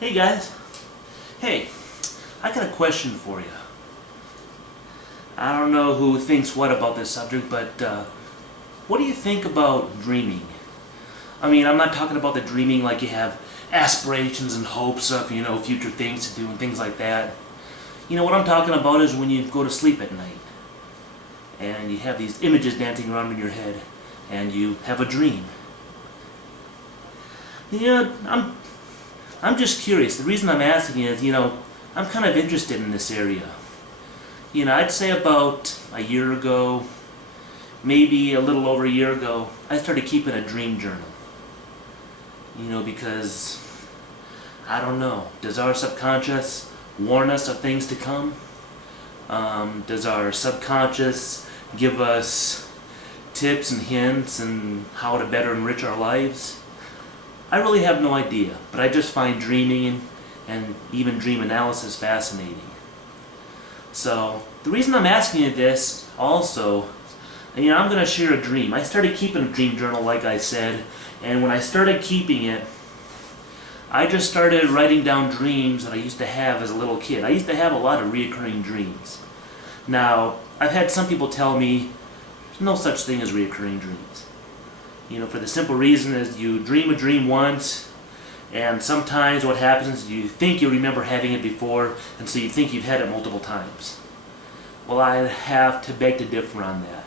Hey guys. Hey, I got a question for you. I don't know who thinks what about this subject, but what do you think about dreaming? I mean, I'm not talking about the dreaming like you have aspirations and hopes of, future things to do and things like that. What I'm talking about is when you go to sleep at night and you have these images dancing around in your head and you have a dream. I'm just curious. The reason I'm asking is, I'm kind of interested in this area. I'd say about a year ago, maybe a little over a year ago, I started keeping a dream journal. Because, I don't know, does our subconscious warn us of things to come? Does our subconscious give us tips and hints and how to better enrich our lives? I really have no idea, but I just find dreaming and even dream analysis fascinating. So, the reason I'm asking you this also, I'm going to share a dream. I started keeping a dream journal, like I said, and when I started keeping it, I just started writing down dreams that I used to have as a little kid. I used to have a lot of reoccurring dreams. Now, I've had some people tell me there's no such thing as reoccurring dreams. For the simple reason is you dream a dream once, and sometimes what happens is you think you remember having it before, and so you think you've had it multiple times. Well, I have to beg to differ on that.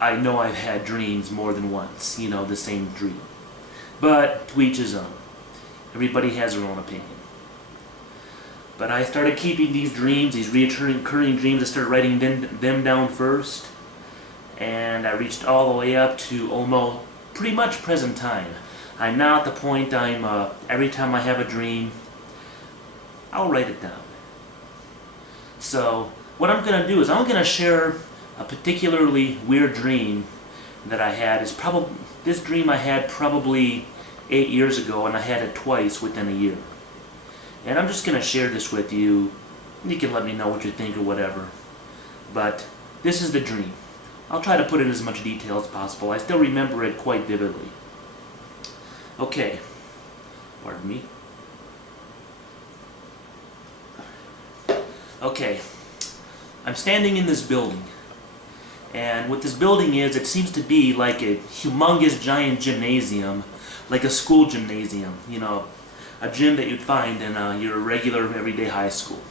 I know I've had dreams more than once, the same dream. But to each his own. Everybody has their own opinion. But I started keeping these dreams, these recurring dreams. I started writing them down first. And I reached all the way up to almost pretty much present time. I'm now at the point every time I have a dream, I'll write it down. So what I'm going to do is I'm going to share a particularly weird dream that I had. This dream I had probably 8 years ago, and I had it twice within a year. And I'm just going to share this with you. You can let me know what you think or whatever. But this is the dream. I'll try to put in as much detail as possible. I still remember it quite vividly. Okay. Pardon me. Okay. I'm standing in this building. And what this building is, it seems to be like a humongous giant gymnasium, like a school gymnasium, a gym that you'd find in your regular everyday high school.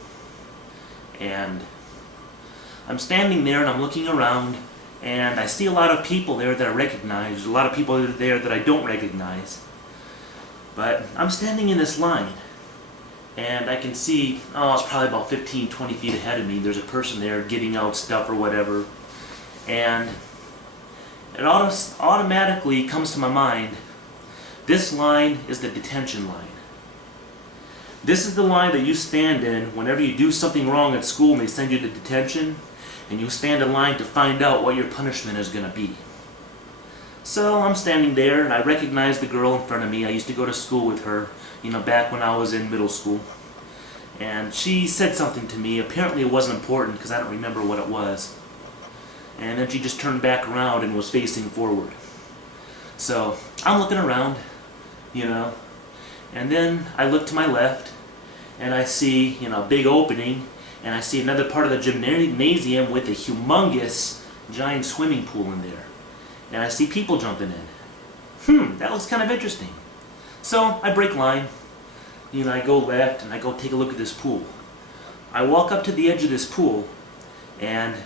And I'm standing there and I'm looking around, and I see a lot of people there that I recognize. There's a lot of people there that I don't recognize. But I'm standing in this line, and I can see, it's probably about 15, 20 feet ahead of me. There's a person there giving out stuff or whatever. And it automatically comes to my mind, this line is the detention line. This is the line that you stand in whenever you do something wrong at school and they send you to detention, and you stand in line to find out what your punishment is going to be. So I'm standing there, and I recognize the girl in front of me. I used to go to school with her, back when I was in middle school. And she said something to me. Apparently it wasn't important because I don't remember what it was. And then she just turned back around and was facing forward. So I'm looking around, and then I look to my left, and I see, a big opening, and I see another part of the gymnasium with a humongous giant swimming pool in there. And I see people jumping in. That looks kind of interesting. So I break line. I go left and I go take a look at this pool. I walk up to the edge of this pool, and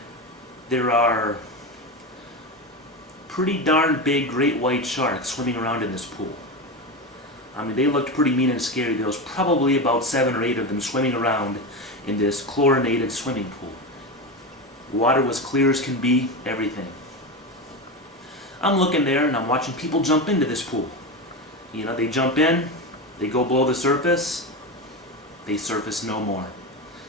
there are pretty darn big great white sharks swimming around in this pool. They looked pretty mean and scary. There was probably about 7 or 8 of them swimming around in this chlorinated swimming pool. Water was clear as can be, everything. I'm looking there and I'm watching people jump into this pool. They jump in, they go below the surface, they surface no more.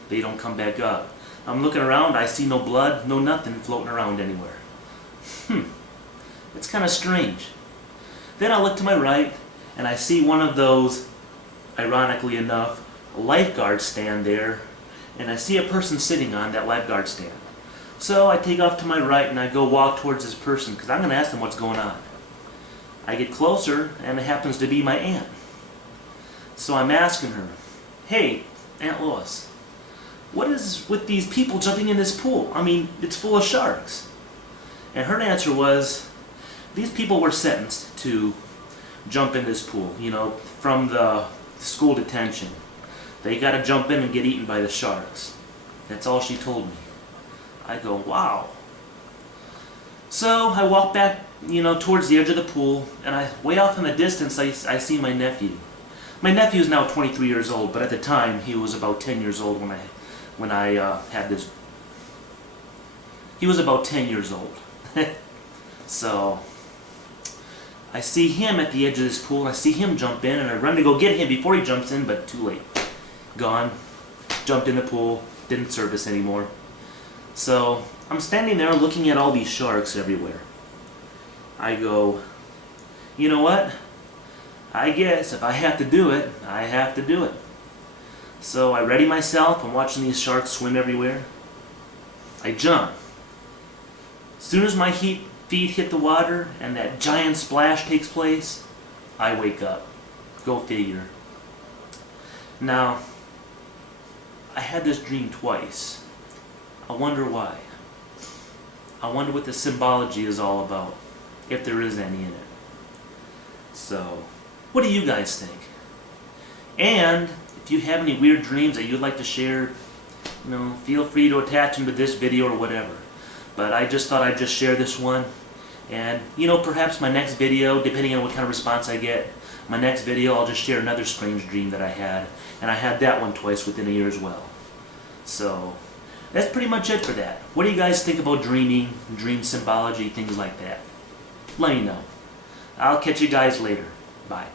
They don't come back up. I'm looking around, I see no blood, no nothing floating around anywhere. It's kind of strange. Then I look to my right, and I see one of those, ironically enough, lifeguards stand there, and I see a person sitting on that lifeguard stand. So I take off to my right and I go walk towards this person because I'm going to ask them what's going on. I get closer, and it happens to be my aunt. So I'm asking her, hey, Aunt Lois, what is with these people jumping in this pool? I mean, it's full of sharks. And her answer was, these people were sentenced to jump in this pool, you know, from the school detention. They gotta jump in and get eaten by the sharks. That's all she told me. I go, wow. So I walk back, you know, towards the edge of the pool, and way off in the distance, I see my nephew. My nephew is now 23 years old, but at the time he was about 10 years old when I had this. He was about 10 years old. So I see him at the edge of this pool. I see him jump in, and I run to go get him before he jumps in, but too late. Gone. Jumped in the pool. Didn't serve us anymore. So I'm standing there looking at all these sharks everywhere. I go, you know what? I guess if I have to do it, I have to do it. So I ready myself. I'm watching these sharks swim everywhere. I jump. As soon as my feet hit the water and that giant splash takes place, I wake up. Go figure. Now, I had this dream twice. I wonder why. I wonder what the symbology is all about, if there is any in it. So, what do you guys think? And if you have any weird dreams that you'd like to share, you know, feel free to attach them to this video or whatever. But I just thought I'd just share this one. And, you know, perhaps my next video, depending on what kind of response I get, my next video I'll just share another strange dream that I had. And I had that one twice within a year as well. So, that's pretty much it for that. What do you guys think about dreaming, dream symbology, things like that? Let me know. I'll catch you guys later. Bye.